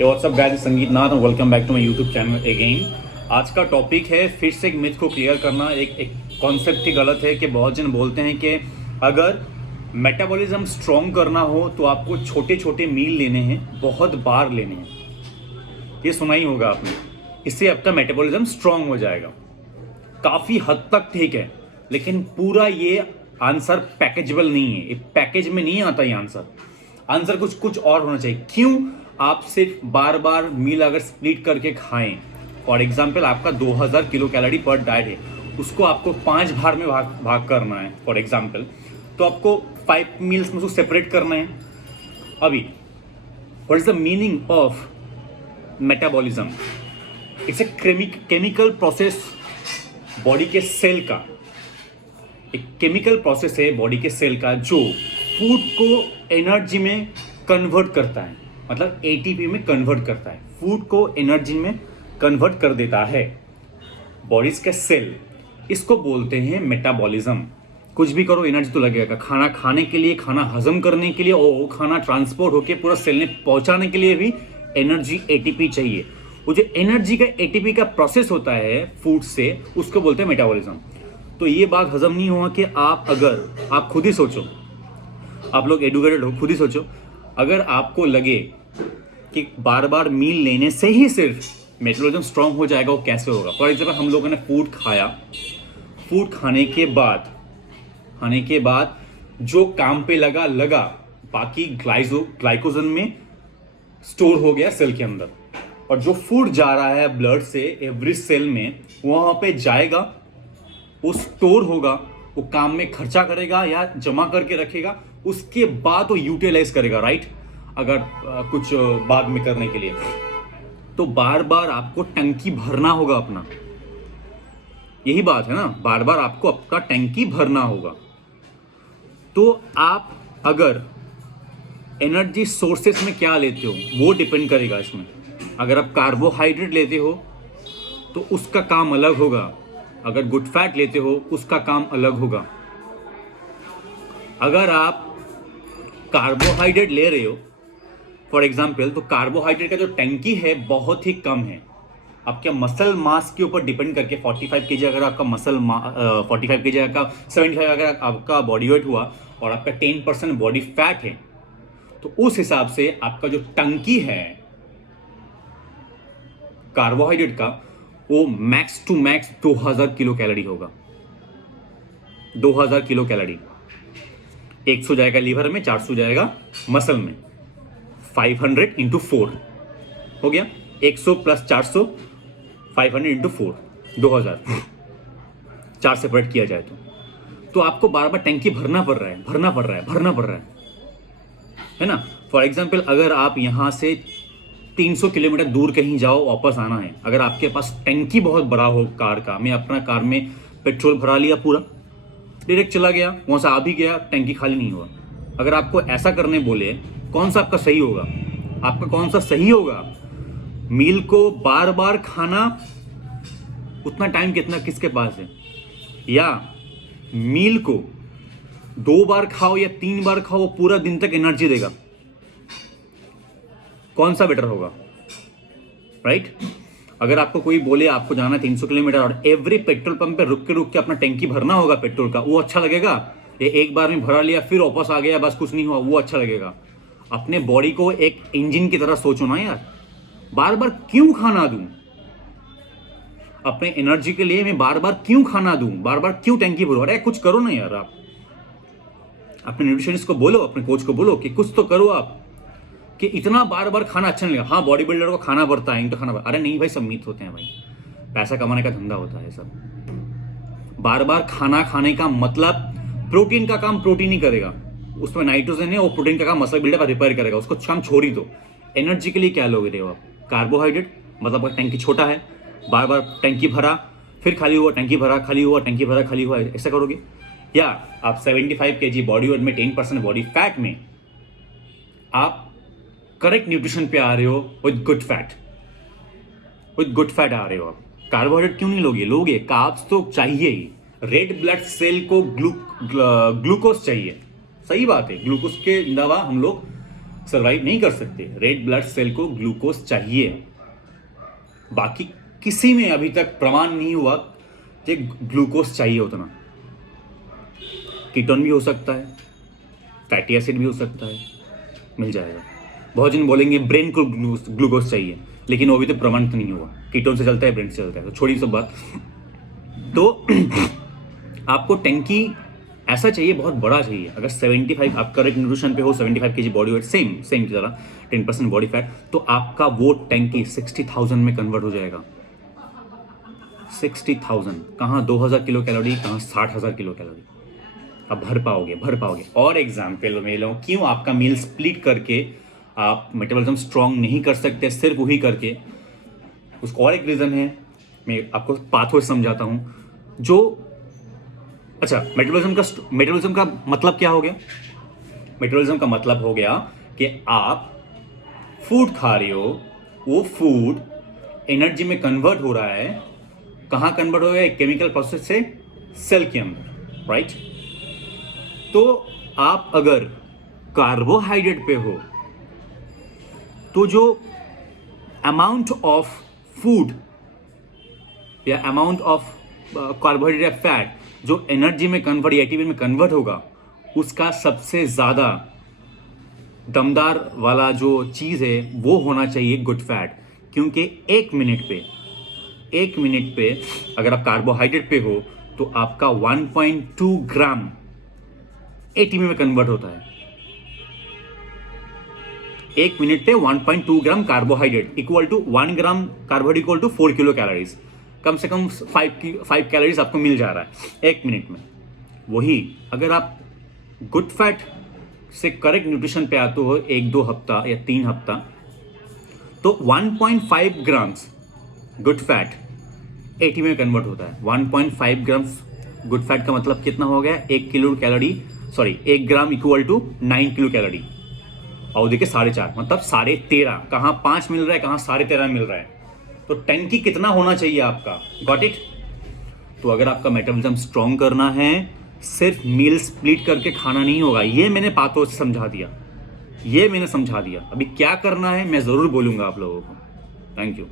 WhatsApp guys, Sangeet Nath और welcome back to my YouTube channel again. आज का टॉपिक है फिर से एक मिथ को क्लियर करना। एक कॉन्सेप्ट ही गलत है कि बहुत जन बोलते हैं कि अगर मेटाबॉलिज्म स्ट्रॉन्ग करना हो तो आपको छोटे छोटे मील लेने हैं, बहुत बार लेने हैं। ये सुना ही होगा आपने। इससे आपका मेटाबॉलिज्म स्ट्रॉन्ग हो जाएगा। काफ़ी हद तक ठीक है, लेकिन पूरा ये आंसर पैकेजेबल नहीं है। पैकेज में नहीं आता ये आंसर कुछ और होना चाहिए। क्यों? आप सिर्फ बार बार मील अगर स्प्लिट करके खाएं, फॉर एग्जाम्पल आपका 2000 किलो कैलोरी पर डाइट है, उसको आपको 5 बार में भाग करना है फॉर एग्जाम्पल, तो आपको 5 मील्स में उसको सेपरेट करना है। अभी what is the meaning of metabolism? It's a chemical process body के सेल का। एक केमिकल प्रोसेस है बॉडी के सेल का जो फूड को एनर्जी में कन्वर्ट करता है, मतलब एटीपी में कन्वर्ट करता है। फूड को एनर्जी में कन्वर्ट कर देता है बॉडीज के सेल। इसको बोलते हैं मेटाबॉलिज्म। कुछ भी करो एनर्जी तो लगेगा। खाना खाने के लिए, खाना हजम करने के लिए और खाना ट्रांसपोर्ट होकर पूरा सेल में पहुंचाने के लिए भी एनर्जी एटीपी चाहिए। वो जो एनर्जी का एटीपी का प्रोसेस होता है फूड से, उसको बोलते हैं मेटाबॉलिज्म। तो ये बात हजम नहीं हुआ कि आप खुद ही सोचो, आप लोग एडुकेटेड हो, खुद ही सोचो, अगर आपको लगे कि बार बार मील लेने से ही सिर्फ मेटाबॉलिज्म स्ट्रांग हो जाएगा, वो कैसे होगा? फॉर एग्जाम्पल हम लोगों ने फूड खाया, फूड खाने के बाद जो काम पे लगा, बाकी ग्लाइकोजन में स्टोर हो गया सेल के अंदर, और जो फूड जा रहा है ब्लड से एवरी सेल में, वहां पे जाएगा, वो स्टोर होगा, वो काम में खर्चा करेगा या जमा करके रखेगा, उसके बाद वो यूटिलाइज करेगा, राइट? अगर कुछ बाद में करने के लिए, तो बार बार आपको टंकी भरना होगा अपना। यही बात है ना, बार बार आपको आपका टंकी भरना होगा। तो आप अगर एनर्जी सोर्सेस में क्या लेते हो वो डिपेंड करेगा इसमें। अगर आप कार्बोहाइड्रेट लेते हो तो उसका काम अलग होगा, अगर गुड फैट लेते हो उसका काम अलग होगा। अगर आप कार्बोहाइड्रेट ले रहे हो फॉर एग्जाम्पल, तो कार्बोहाइड्रेट का जो टंकी है बहुत ही कम है। आपके मसल मास के ऊपर डिपेंड करके 45 केजी अगर आपका 45 केजी का 75 अगर आपका बॉडी वेट हुआ और आपका 10% बॉडी फैट है, तो उस हिसाब से आपका जो टंकी है कार्बोहाइड्रेट का, वो max to max 2000 kilo calorie होगा। 2000 किलो कैलोरी, 100 जाएगा लीवर में, 400 जाएगा मसल में। 500 इंटू 4 हो गया, 100 प्लस 400, 500 इंटू 4, 2000। 4 सेपरेट किया जाए तो आपको बार बार टैंकी भरना पड़ रहा है ना। फॉर एग्जाम्पल अगर आप यहां से 300 किलोमीटर दूर कहीं जाओ, वापस आना है, अगर आपके पास टैंकी बहुत बड़ा हो कार का, मैं अपना कार में पेट्रोल भरा लिया पूरा, डायरेक्ट चला गया, वहां से आ भी गया, टैंकी खाली नहीं हुआ। अगर आपको ऐसा करने बोले, कौन सा आपका सही होगा? आपका कौन सा सही होगा? मील को बार बार खाना, उतना टाइम कितना किसके पास है? या मील को 2 बार खाओ या 3 बार खाओ, वो पूरा दिन तक एनर्जी देगा? कौन सा बेटर होगा, राइट? अगर आपको कोई बोले आपको जाना है 300 किलोमीटर और एवरी पेट्रोल पंप पे रुक के अपना टैंकी भरना होगा पेट्रोल का, वो अच्छा लगेगा? ये एक बार में भरा लिया फिर वापस आ गया, बस कुछ नहीं हुआ, वो अच्छा लगेगा? अपने बॉडी को एक इंजन की तरह सोचो ना यार। बार बार क्यों खाना दूं? अपने एनर्जी के लिए मैं बार बार क्यों खाना दूं? बार बार क्यों टैंकी भरो? अरे कुछ करो ना यार। आप अपने न्यूट्रिशनिस्ट को बोलो, अपने कोच को बोलो कि कुछ तो करो आप, कि इतना बार बार खाना अच्छा नहीं लगेगा। हाँ, बॉडी बिल्डर को खाना पड़ता है, इनको खाना पड़ता है। अरे नहीं भाई, सब मिथ होते हैं भाई, पैसा कमाने का धंधा होता है सब। बार बार खाना खाने का मतलब, प्रोटीन का काम प्रोटीन ही करेगा, उसमें नाइट्रोजन है, वो प्रोटीन का काम मसल बिल्डर रिपेयर करेगा, उसको काम छोड़ ही दो। एनर्जी के लिए क्या लोगे रहे हो आप? कार्बोहाइड्रेट, मतलब टैंकी छोटा है, बार बार टैंकी भरा फिर खाली हुआ, टैंकी भरा खाली हुआ, टैंकी भरा खाली हुआ, ऐसा करोगे? या आप 75 केजी बॉडी वेट में 10% बॉडी फैट में आप करेक्ट न्यूट्रिशन पे आ रहे हो, विद गुड फैट आ रहे हो, आप कार्बोहाइड्रेट क्यों नहीं लोगे? कार्ब्स तो चाहिए ही। रेड ब्लड सेल को ग्लूकोज चाहिए, सही बात है। ग्लूकोज के अलावा हम लोग सर्वाइव नहीं कर सकते। रेड ब्लड सेल को ग्लूकोज चाहिए। बाकी किसी में अभी तक प्रमाण नहीं हुआ कि ग्लूकोज चाहिए उतना। कीटोन भी हो सकता है, फैटी एसिड भी हो सकता है, मिल जाएगा। बहुत जन बोलेंगे ब्रेन को ग्लूकोज चाहिए, लेकिन वो भी तो प्रमाणित नहीं हुआ। कीटोन से चलता है, ब्रेन से चलता है, तो छोड़ी सब बात। तो आपको टैंकी ऐसा चाहिए, बहुत बड़ा चाहिए। अगर 75 आप करेक्ट न्यूट्रिशन पे हो, 75 kg बॉडी वेट, सेम की तरह 10% बॉडी फैट, तो आपका वो टैंकी 60,000 में कन्वर्ट हो जाएगा। 60,000 कहाँ 2,000 किलो कैलोरी, कहाँ 60,000 किलो कैलोरी। अब भर पाओगे। और एग्जाम्पल में लो, क्यों आपका मील स्प्लिट करके आप मेटाबॉलिज्म स्ट्रांग नहीं कर सकते सिर्फ वही करके। उसका और एक रीज़न है, मैं आपको पाथवे समझाता हूँ। जो अच्छा, मेटाबॉलिज्म का मतलब क्या हो गया? मेटाबॉलिज्म का मतलब हो गया कि आप फूड खा रहे हो, वो फूड एनर्जी में कन्वर्ट हो रहा है। कहाँ कन्वर्ट हो रहा है? केमिकल प्रोसेस से सेल के अंदर, राइट? तो आप अगर कार्बोहाइड्रेट पे हो, तो जो अमाउंट ऑफ फूड या अमाउंट ऑफ कार्बोहाइड्रेट या फैट जो एनर्जी में कन्वर्ट या एटीपी में कन्वर्ट होगा, उसका सबसे ज़्यादा दमदार वाला जो चीज़ है वो होना चाहिए गुड फैट। क्योंकि एक मिनट पे अगर आप कार्बोहाइड्रेट पे हो तो आपका 1.2 ग्राम एटीपी में कन्वर्ट होता है। एक मिनट पे 1.2 gram carbohydrate equal to 1 gram carbohydrate equal to 4 kilo calories. कम से कम 5 कैलोरीज आपको मिल जा रहा है एक मिनट में। वही अगर आप गुड फैट से करेक्ट न्यूट्रिशन पे आते हो 1-2 हफ्ता या 3 हफ्ता, तो 1.5 ग्राम्स गुड फैट एटीपी में कन्वर्ट होता है। 1.5 ग्राम गुड फैट का मतलब कितना हो गया? 1 gram equal to 9 kilo calorie. और देखिए 4.5 मतलब 13.5। कहाँ 5 मिल रहा है, कहाँ 13.5 मिल रहा है। तो टैंकी कितना होना चाहिए आपका? Got it? तो अगर आपका मेटाबॉलिज्म स्ट्रॉन्ग करना है, सिर्फ मील स्प्लिट करके खाना नहीं होगा। ये मैंने बातों से समझा दिया, अभी क्या करना है मैं ज़रूर बोलूँगा आप लोगों को। Thank you.